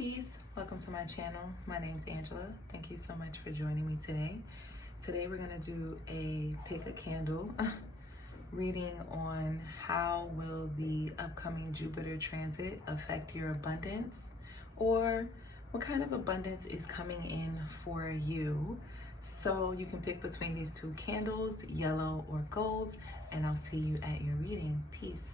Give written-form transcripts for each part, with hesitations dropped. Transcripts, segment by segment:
Peace, welcome to my channel. My name's Angela. Thank you so much for joining me today. Today we're going to do a pick a candle reading on how will the upcoming Jupiter transit affect your abundance, or what kind of abundance is coming in for you. So you can pick between these two candles, yellow or gold, and I'll see you at your reading. Peace.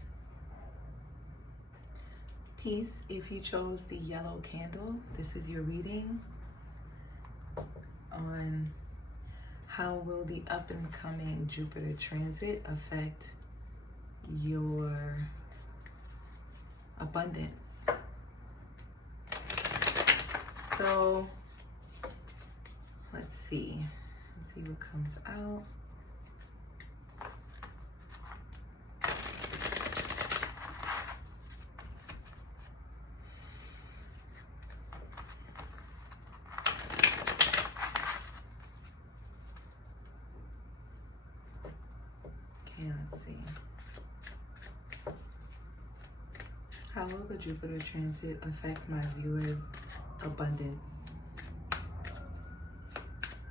Peace. If you chose the yellow candle, this is your reading on how will the up and coming Jupiter transit affect your abundance. So let's see what comes out. Okay, let's see. How will the Jupiter transit affect my viewers' abundance?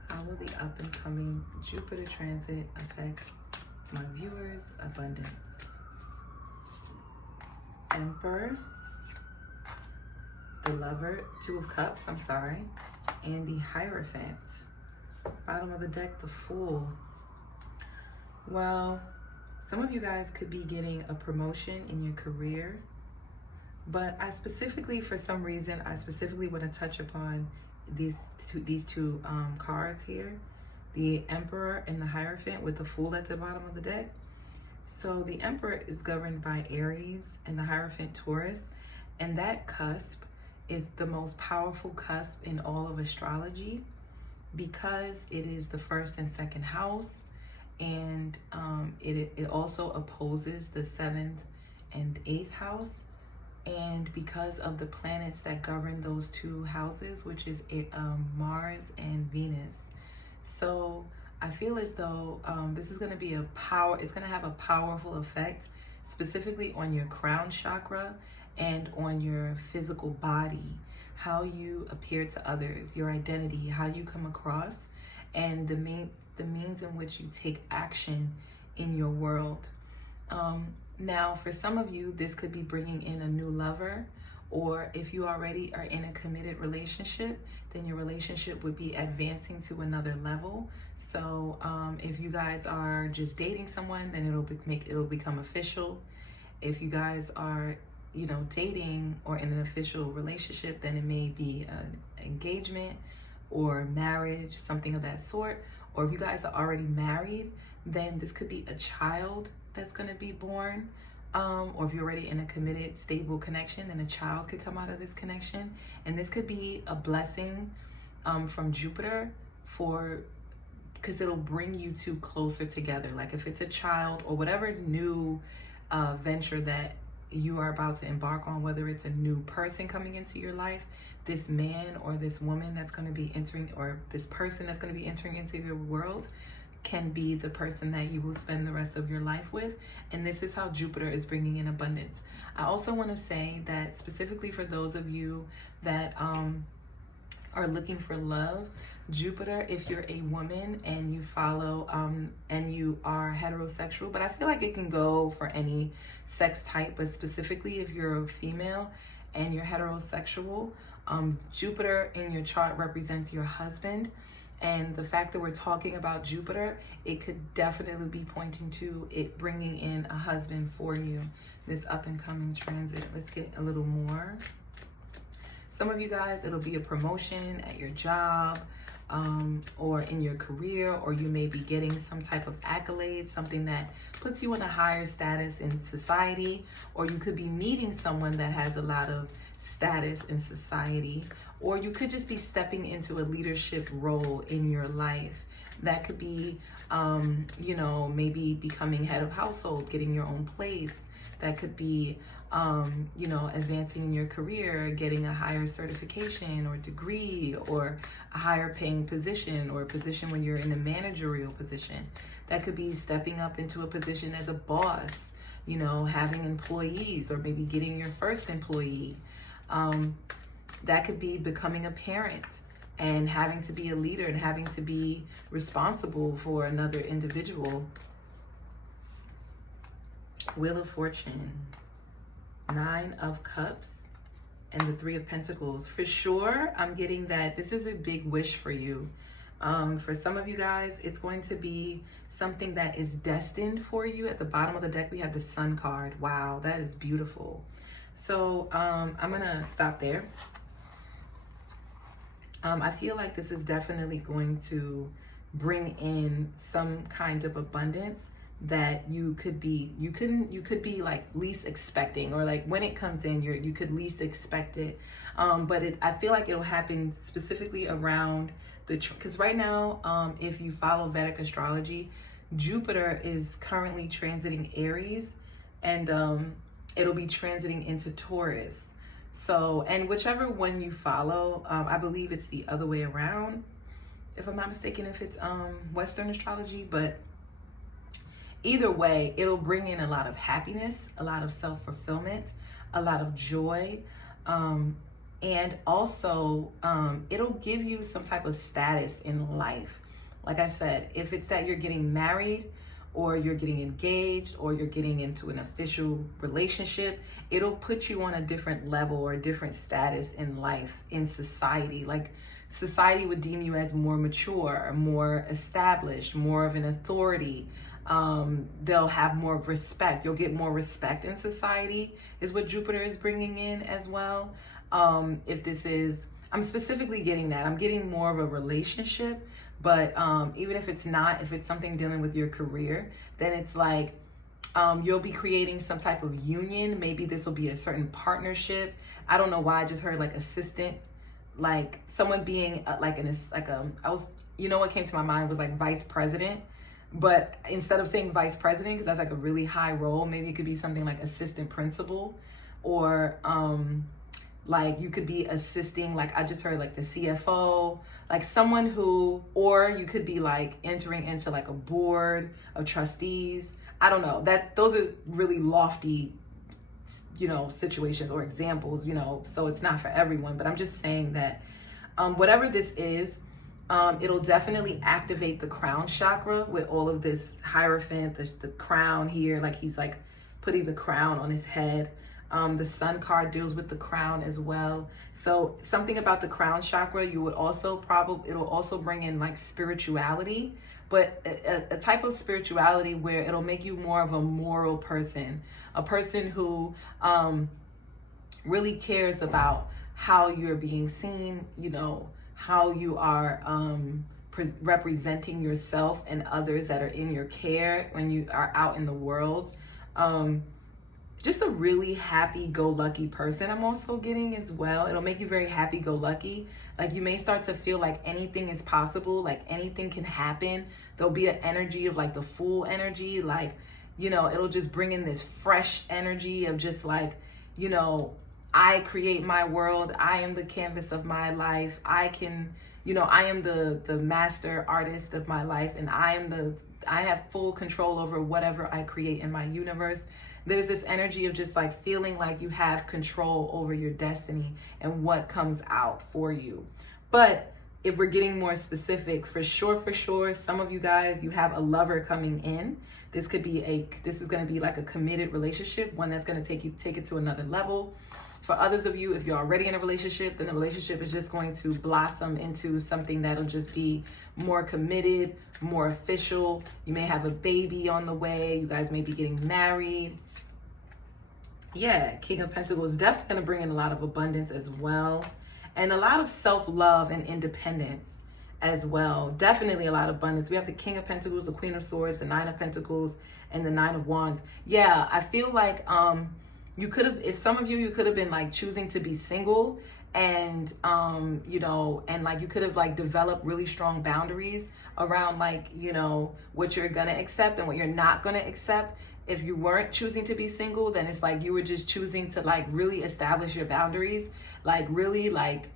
How will the up and coming Jupiter transit affect my viewers' abundance? Emperor, the Lover, Two of Cups, and the Hierophant. Bottom of the deck, the Fool. Well, some of you guys could be getting a promotion in your career, but for some reason, I specifically want to touch upon these two cards here, the Emperor and the Hierophant with the Fool at the bottom of the deck. So the Emperor is governed by Aries and the Hierophant Taurus, and that cusp is the most powerful cusp in all of astrology because it is the first and second house, and it also opposes the 7th and 8th house. And because of the planets that govern those two houses, which is Mars and Venus. So I feel as though this is going to be it's going to have a powerful effect, specifically on your crown chakra and on your physical body, how you appear to others, your identity, how you come across, and the means in which you take action in your world. Now, for some of you, this could be bringing in a new lover, or if you already are in a committed relationship, then your relationship would be advancing to another level. So if you guys are just dating someone, then it'll become official. If you guys are, dating or in an official relationship, then it may be an engagement or marriage, something of that sort. Or if you guys are already married, then this could be a child that's going to be born. Or if you're already in a committed, stable connection, then a child could come out of this connection. And this could be a blessing from Jupiter because it'll bring you two closer together. Like if it's a child or whatever new venture that you are about to embark on, whether it's a new person coming into your life, this man or this woman that's going to be entering, or this person that's going to be entering into your world, can be the person that you will spend the rest of your life with. And this is how Jupiter is bringing in abundance. I also want to say that specifically for those of you that are looking for love, Jupiter, if you're a woman and you follow and you are heterosexual, but I feel like it can go for any sex type, but specifically if you're a female and you're heterosexual, Jupiter in your chart represents your husband. And the fact that we're talking about Jupiter, it could definitely be pointing to it bringing in a husband for you, this up and coming transit. Let's get a little more. Some of you guys, it'll be a promotion at your job, or in your career, or you may be getting some type of accolade, something that puts you in a higher status in society, or you could be meeting someone that has a lot of status in society, or you could just be stepping into a leadership role in your life. That could be, maybe becoming head of household, getting your own place. That could be, advancing in your career, getting a higher certification or degree, or a higher paying position, or a position when you're in a managerial position. That could be stepping up into a position as a boss, having employees, or maybe getting your first employee. That could be becoming a parent and having to be a leader and having to be responsible for another individual. Wheel of Fortune, 9 of Cups, and the 3 of Pentacles. For sure, I'm getting that this is a big wish for you. For some of you guys, it's going to be something that is destined for you. At the bottom of the deck, we have the Sun card. Wow, that is beautiful. So I'm gonna stop there. I feel like this is definitely going to bring in some kind of abundance that you could be like least expecting, or like when it comes in, you could least expect it. But I feel like it'll happen specifically around because right now, if you follow Vedic astrology, Jupiter is currently transiting Aries, and it'll be transiting into Taurus. So, and whichever one you follow, I believe it's the other way around, if I'm not mistaken, if it's Western astrology. But either way, it'll bring in a lot of happiness, a lot of self-fulfillment, a lot of joy, and also it'll give you some type of status in life. Like I said, if it's that you're getting married, or you're getting engaged, or you're getting into an official relationship, it'll put you on a different level or a different status in life, in society. Like society would deem you as more mature, more established, more of an authority. They'll have more respect. You'll get more respect in society, is what Jupiter is bringing in as well. If this is, I'm specifically getting that. I'm getting more of a relationship. But even if it's not, if it's something dealing with your career, then it's like you'll be creating some type of union. Maybe this will be a certain partnership. I don't know why I just heard like assistant, like someone being you know what came to my mind was like vice president. But instead of saying vice president, because that's like a really high role, maybe it could be something like assistant principal, or like you could be assisting, like I just heard like the CFO, like someone who, or you could be like entering into like a board of trustees. I don't know, that those are really lofty, you know, situations or examples, you know, so it's not for everyone. But I'm just saying that whatever this is, it'll definitely activate the crown chakra with all of this Hierophant, the crown here, like he's like putting the crown on his head. The Sun card deals with the crown as well. So something about the crown chakra, you would also it'll also bring in like spirituality, but a type of spirituality where it'll make you more of a moral person, a person who really cares about how you're being seen, you know, how you are representing yourself and others that are in your care when you are out in the world. Just a really happy-go-lucky person I'm also getting as well. It'll make you very happy-go-lucky. Like you may start to feel like anything is possible, like anything can happen. There'll be an energy of like the Fool energy, like, you know, it'll just bring in this fresh energy of just like, you know, I create my world. I am the canvas of my life. I can, you know, I am the master artist of my life, and I have full control over whatever I create in my universe. There's this energy of just like feeling like you have control over your destiny and what comes out for you. But if we're getting more specific, for sure, some of you guys, you have a lover coming in. This is going to be like a committed relationship, one that's going to take it to another level. For others of you, if you're already in a relationship, then the relationship is just going to blossom into something that'll just be more committed, more official. You may have a baby on the way. You guys may be getting married. Yeah, King of Pentacles is definitely going to bring in a lot of abundance as well. And a lot of self-love and independence as well. Definitely a lot of abundance. We have the King of Pentacles, the Queen of Swords, the Nine of Pentacles, and the Nine of Wands. Yeah, I feel like you could have, if some of you could have been like choosing to be single, and you know, and like you could have like developed really strong boundaries around like, you know, what you're gonna accept and what you're not gonna accept. If you weren't choosing to be single, then it's like you were just choosing to like really establish your boundaries, like really like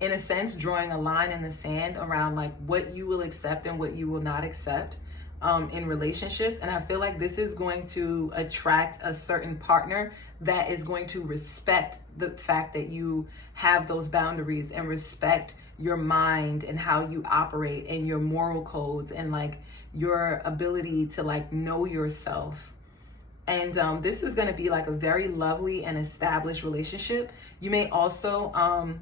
in a sense drawing a line in the sand around like what you will accept and what you will not accept. in relationships. And I feel like this is going to attract a certain partner that is going to respect the fact that you have those boundaries and respect your mind and how you operate and your moral codes and like your ability to like know yourself. And this is going to be like a very lovely and established relationship. You may also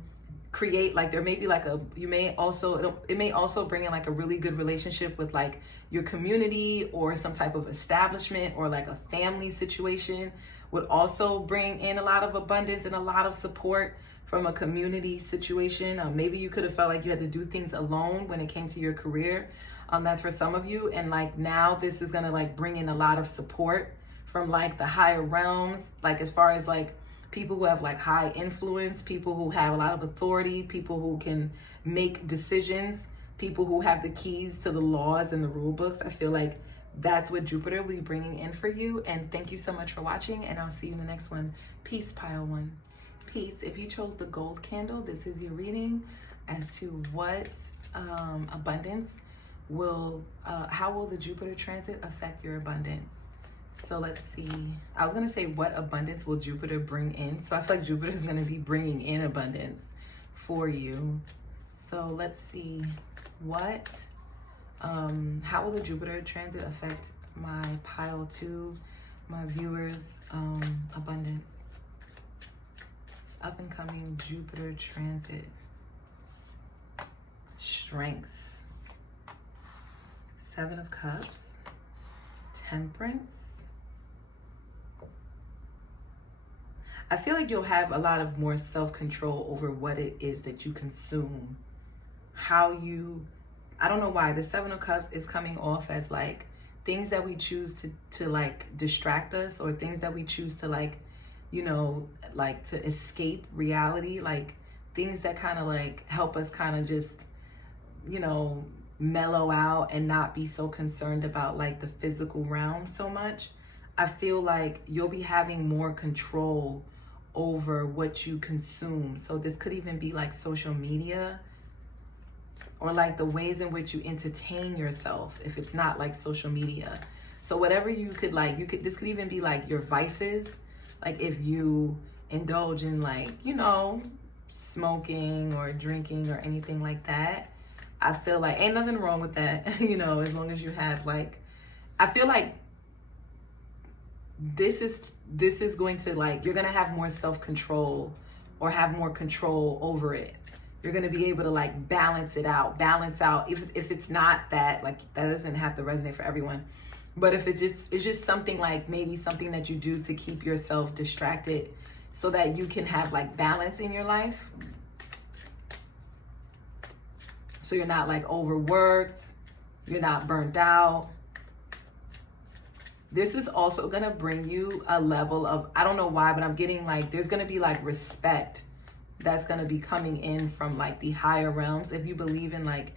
create like, there may be like it may also bring in like a really good relationship with like your community or some type of establishment, or like a family situation would also bring in a lot of abundance and a lot of support from a community situation. Maybe you could have felt like you had to do things alone when it came to your career. That's for some of you. And like now this is going to like bring in a lot of support from like the higher realms, like as far as like people who have like high influence, people who have a lot of authority, people who can make decisions, people who have the keys to the laws and the rule books. I feel like that's what Jupiter will be bringing in for you. And thank you so much for watching, and I'll see you in the next one. Peace, pile one. Peace. If you chose the gold candle, this is your reading as to what abundance will, how will the Jupiter transit affect your abundance? So let's see. I was going to say, what abundance will Jupiter bring in? So I feel like Jupiter is going to be bringing in abundance for you. So let's see what, how will the Jupiter transit affect my pile two, my viewers' abundance? It's up and coming Jupiter transit. Strength. Seven of Cups. Temperance. I feel like you'll have a lot of more self-control over what it is that you consume. How you, I don't know why, the Seven of Cups is coming off as like things that we choose to like distract us, or things that we choose to like, you know, like to escape reality, like things that kind of like help us kind of just, you know, mellow out and not be so concerned about like the physical realm so much. I feel like you'll be having more control over what you consume. So this could even be like social media, or like the ways in which you entertain yourself if it's not like social media. So whatever you could like, this could even be like your vices. Like if you indulge in like, you know, smoking or drinking or anything like that, I feel like ain't nothing wrong with that, you know, as long as you have like, I feel like this is going to like, you're going to have more self-control, or have more control over it. You're going to be able to like balance out if it's not that, like that doesn't have to resonate for everyone, but if it's just something like maybe something that you do to keep yourself distracted so that you can have like balance in your life. So you're not like overworked, you're not burnt out. This is also gonna bring you a level of, I don't know why, but I'm getting like, there's gonna be like respect that's gonna be coming in from like the higher realms. If you believe in like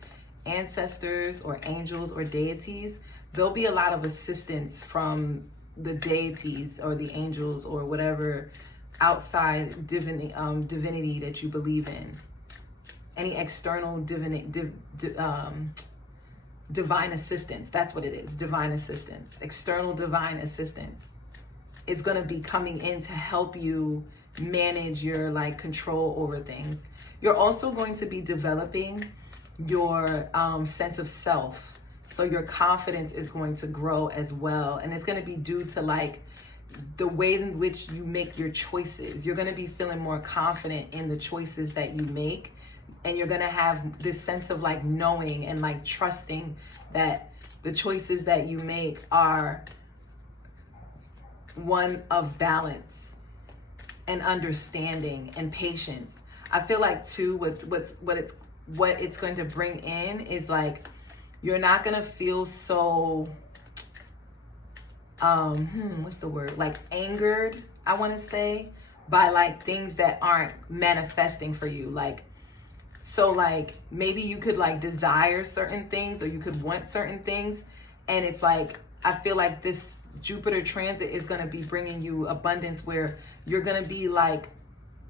ancestors or angels or deities, there'll be a lot of assistance from the deities or the angels or whatever outside divinity that you believe in. Any external divine assistance, that's what it is, divine assistance, external divine assistance. It's going to be coming in to help you manage your like control over things. You're also going to be developing your sense of self. So your confidence is going to grow as well. And it's going to be due to like the way in which you make your choices. You're going to be feeling more confident in the choices that you make. And you're going to have this sense of like knowing and like trusting that the choices that you make are one of balance and understanding and patience. I feel like too, what it's going to bring in is like, you're not going to feel so, what's the word? Like angered, I want to say, by like things that aren't manifesting for you. Like, so like maybe you could like desire certain things, or you could want certain things. And it's like, I feel like this Jupiter transit is going to be bringing you abundance, where you're going to be like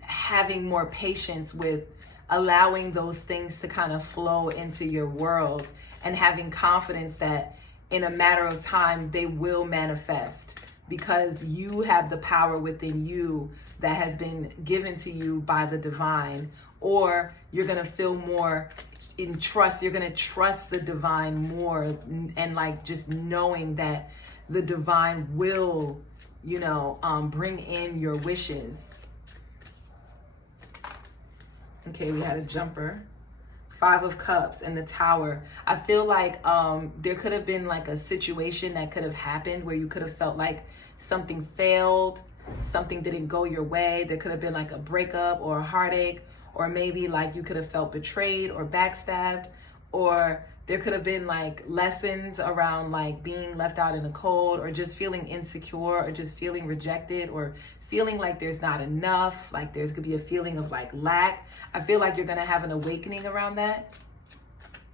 having more patience with allowing those things to kind of flow into your world, and having confidence that in a matter of time, they will manifest, because you have the power within you that has been given to you by the divine. Or you're going to feel more in trust. You're going to trust the divine more, and like just knowing that the divine will, you know, bring in your wishes. Okay, we had a jumper. 5 of Cups and the Tower. I feel like there could have been like a situation that could have happened where you could have felt like something failed, something didn't go your way. There could have been like a breakup or a heartache, or maybe like you could have felt betrayed or backstabbed, or there could have been like lessons around like being left out in the cold, or just feeling insecure, or just feeling rejected, or feeling like there's not enough, like there's could be a feeling of like lack. I feel like you're gonna have an awakening around that.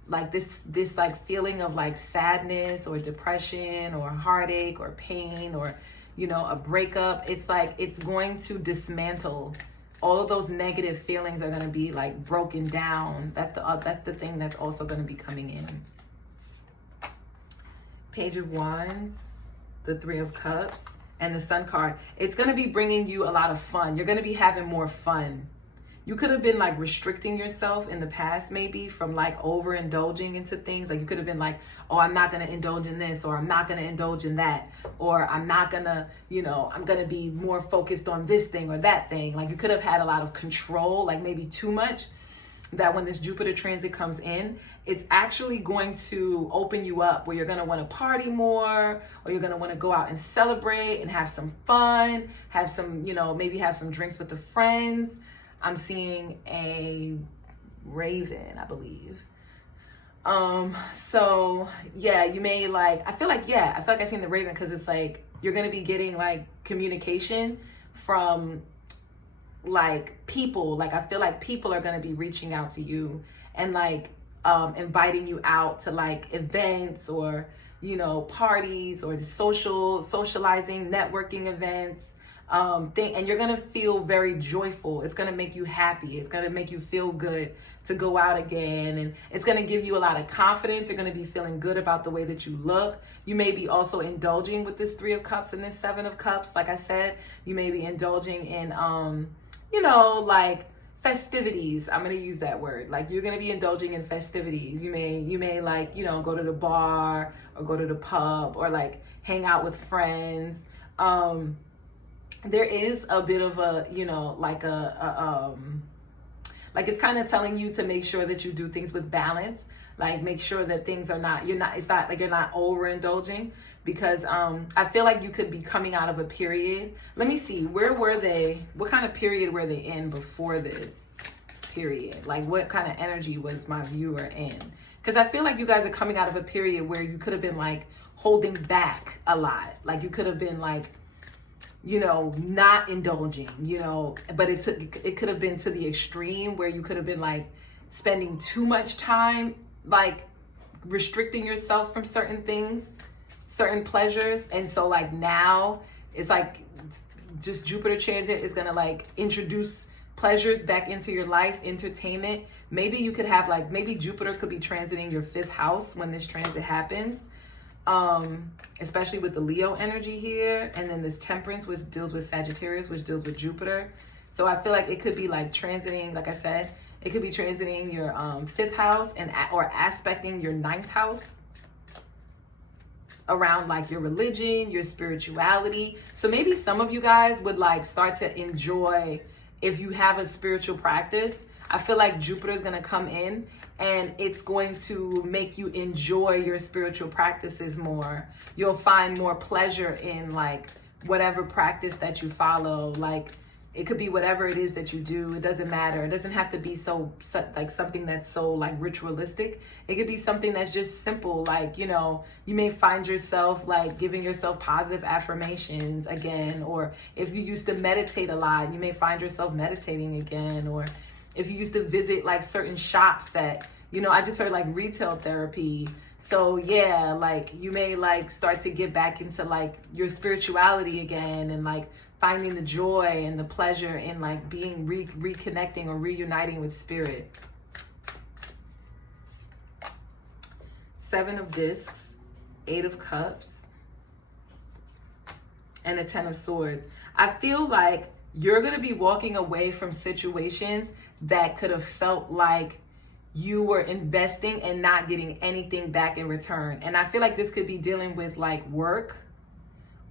Like this like feeling of like sadness or depression or heartache or pain, or, you know, a breakup. It's like it's going to dismantle. All of those negative feelings are going to be like broken down. That's the thing that's also going to be coming in. Page of Wands, the 3 of Cups, and the Sun card. It's going to be bringing you a lot of fun. You're going to be having more fun. You could have been like restricting yourself in the past, maybe from like overindulging into things. Like you could have been like, oh, I'm not going to indulge in this, or I'm not going to indulge in that, or I'm not going to, you know, I'm going to be more focused on this thing or that thing. Like you could have had a lot of control, like maybe too much, that when this Jupiter transit comes in, it's actually going to open you up where you're going to want to party more, or you're going to want to go out and celebrate and have some fun, have some, you know, maybe have some drinks with the friends. I'm seeing a raven, I believe. So yeah, you may like, I feel like I've seen the raven, because it's like you're going to be getting like communication from like people. Like I feel like people are going to be reaching out to you and like inviting you out to like events, or, you know, parties, or socializing, networking events. And you're gonna feel very joyful. It's gonna make you happy. It's gonna make you feel good to go out again, and it's gonna give you a lot of confidence. You're gonna be feeling good about the way that you look. You may be also indulging with this 3 of Cups and this 7 of Cups. Like I said, you may be indulging in you know, like festivities. I'm gonna use that word. Like you're gonna be indulging in festivities. You may like, you know, go to the bar, or go to the pub, or like hang out with friends. There is a bit of a, you know, like like it's kind of telling you to make sure that you do things with balance. Like make sure that things are not, it's not like you're not overindulging, because I feel like you could be coming out of a period. Let me see, where were they? What kind of period were they in before this period? Like what kind of energy was my viewer in? Because I feel like you guys are coming out of a period where you could have been like holding back a lot. Like you could have been like, you know, not indulging, you know, but it could have been to the extreme where you could have been like spending too much time, like restricting yourself from certain things, certain pleasures. And so like now it's like just Jupiter transit is going to like introduce pleasures back into your life, entertainment. Maybe you could have like, maybe Jupiter could be transiting your 5th house when this transit happens. Especially with the Leo energy here, and then this Temperance, which deals with Sagittarius, which deals with Jupiter. So I feel like it could be like transiting, like I said, it could be transiting your 5th house, and or aspecting your 9th house around like your religion, your spirituality. So maybe some of you guys would like start to enjoy, if you have a spiritual practice, I feel like Jupiter is going to come in and it's going to make you enjoy your spiritual practices more. You'll find more pleasure in like whatever practice that you follow. Like it could be whatever it is that you do. It doesn't matter. It doesn't have to be so like something that's so like ritualistic. It could be something that's just simple. Like, you know, you may find yourself like giving yourself positive affirmations again. Or if you used to meditate a lot, you may find yourself meditating again. Or if you used to visit like certain shops that, you know, I just heard like retail therapy. So yeah, like you may like start to get back into like your spirituality again, and like finding the joy and the pleasure in like being reconnecting or reuniting with spirit. 7 of Discs Eight of Cups, and the Ten of Swords. I feel like you're going to be walking away from situations that could have felt like you were investing and not getting anything back in return. And I feel like this could be dealing with like work,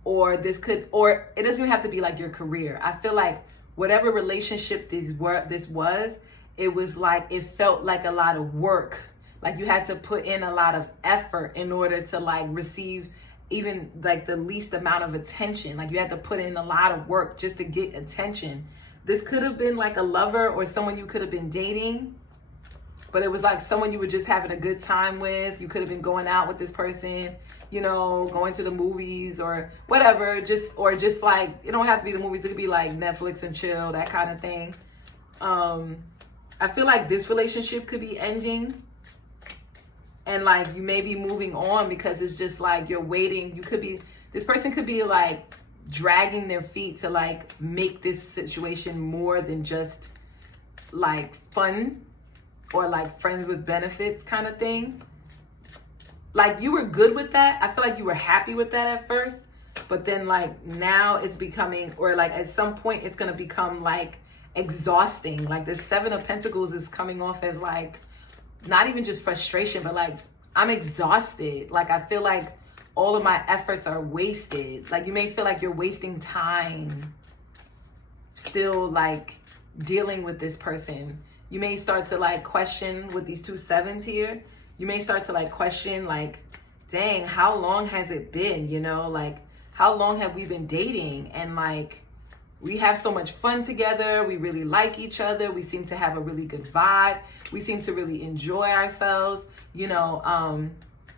or it doesn't even have to be like your career. I feel like whatever relationship this was, it was like, it felt like a lot of work. Like you had to put in a lot of effort in order to like receive even like the least amount of attention. Like you had to put in a lot of work just to get attention. This could have been like a lover or someone you could have been dating, but it was like someone you were just having a good time with. You could have been going out with this person, you know, going to the movies or whatever, just like, it don't have to be the movies. It could be like Netflix and chill, that kind of thing. I feel like this relationship could be ending, and like you may be moving on because it's just like you're waiting. This person could be like dragging their feet to like make this situation more than just like fun or like friends with benefits kind of thing. Like you were good with that. I feel like you were happy with that at first, but then like now it's becoming, or like at some point it's going to become like exhausting. Like the Seven of Pentacles is coming off as like not even just frustration, but like I'm exhausted. Like I feel like all of my efforts are wasted. Like you may feel like you're wasting time still like dealing with this person. You may start to like question with these two sevens here. You may start to like question like, dang, how long has it been? You know, like how long have we been dating? And like, we have so much fun together. We really like each other. We seem to have a really good vibe. We seem to really enjoy ourselves. You know,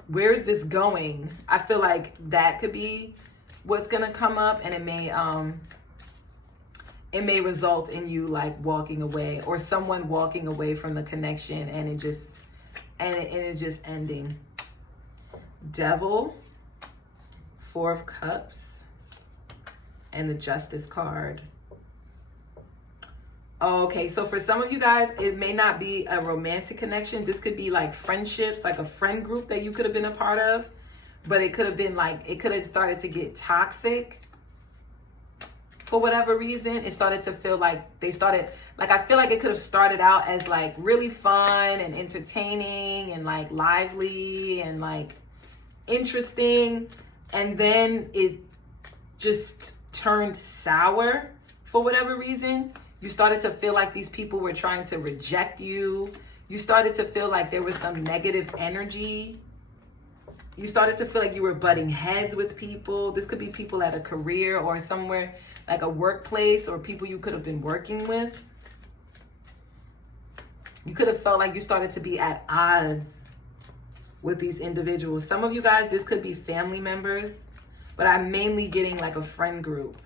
where is this going? I feel like that could be what's gonna come up, and it may result in you like walking away, or someone walking away from the connection, and it just ending. Devil, Four of Cups, and the Justice card. Okay, so for some of you guys, it may not be a romantic connection. This could be like friendships, like a friend group that you could have been a part of, but it could have been like, it could have started to get toxic for whatever reason. It started to feel like I feel like it could have started out as like really fun and entertaining and like lively and like interesting, and then it just turned sour for whatever reason. You started to feel like these people were trying to reject you. You started to feel like there was some negative energy. You started to feel like you were butting heads with people. This could be people at a career or somewhere like a workplace, or people you could have been working with. You could have felt like you started to be at odds with these individuals. Some of you guys, this could be family members, but I'm mainly getting like a friend group.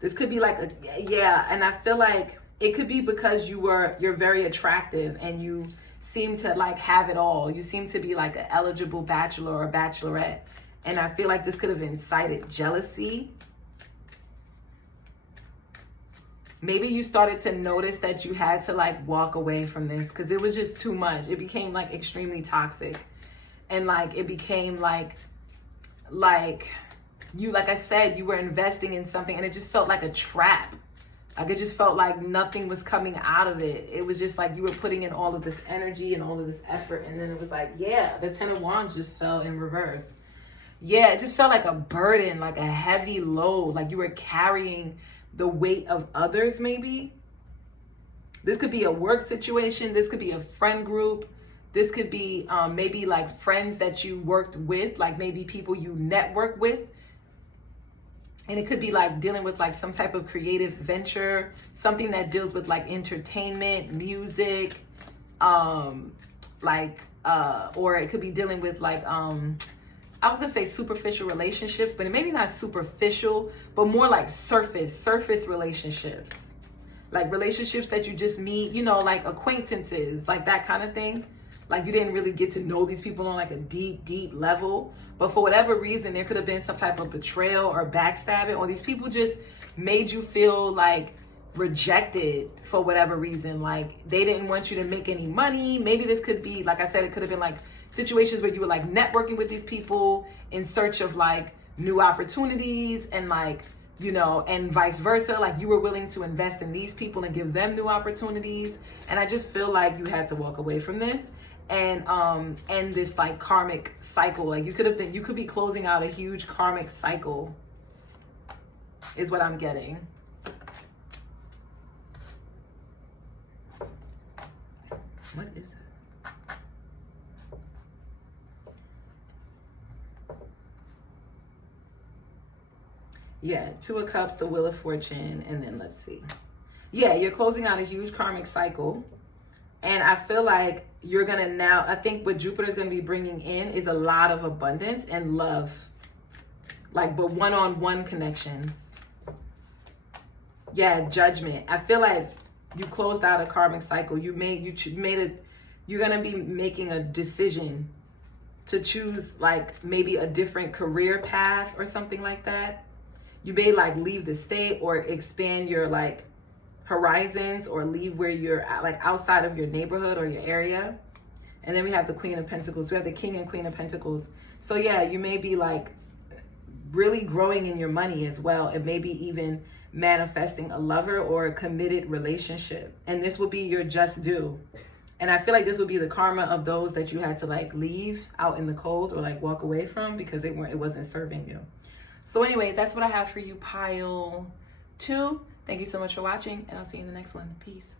This could be like and I feel like it could be because you're very attractive and you seem to like have it all. You seem to be like an eligible bachelor or bachelorette. And I feel like this could have incited jealousy. Maybe you started to notice that you had to like walk away from this because it was just too much. It became like extremely toxic. And like it became like I said, you were investing in something and it just felt like a trap. Like it just felt like nothing was coming out of it. It was just like you were putting in all of this energy and all of this effort, and then it was like, yeah, the Ten of Wands just fell in reverse. Yeah, it just felt like a burden, like a heavy load, like you were carrying the weight of others maybe. This could be a work situation. This could be a friend group. This could be maybe like friends that you worked with, like maybe people you network with. And it could be like dealing with like some type of creative venture, something that deals with like entertainment, music, or it could be dealing with like, I was gonna say superficial relationships, but maybe not superficial, but more like surface relationships. Like relationships that you just meet, you know, like acquaintances, like that kind of thing. Like you didn't really get to know these people on like a deep level, but for whatever reason, there could have been some type of betrayal or backstabbing, or these people just made you feel like rejected for whatever reason. Like they didn't want you to make any money. Maybe this could be, like I said, it could have been like situations where you were like networking with these people in search of like new opportunities, and like, you know, and vice versa. Like you were willing to invest in these people and give them new opportunities. And I just feel like you had to walk away from this and end this like karmic cycle. Like you could be closing out a huge karmic cycle is what I'm getting. What is it? Yeah, Two of Cups, the Wheel of Fortune, and then let's see. Yeah, you're closing out a huge karmic cycle. And I feel like you're going to now, I think what Jupiter's going to be bringing in is a lot of abundance and love. Like, but one-on-one connections. Yeah, Judgment. I feel like you closed out a karmic cycle. You're going to be making a decision to choose like maybe a different career path or something like that. You may like leave the state or expand your like horizons, or leave where you're at, like outside of your neighborhood or your area. And then we have the Queen of Pentacles. We have the King and Queen of Pentacles. So yeah, you may be like really growing in your money as well, and maybe even manifesting a lover or a committed relationship. And this will be your just due. And I feel like this will be the karma of those that you had to like leave out in the cold or like walk away from because it wasn't serving you. So anyway, that's what I have for you, pile 2. Thank you so much for watching, and I'll see you in the next one. Peace.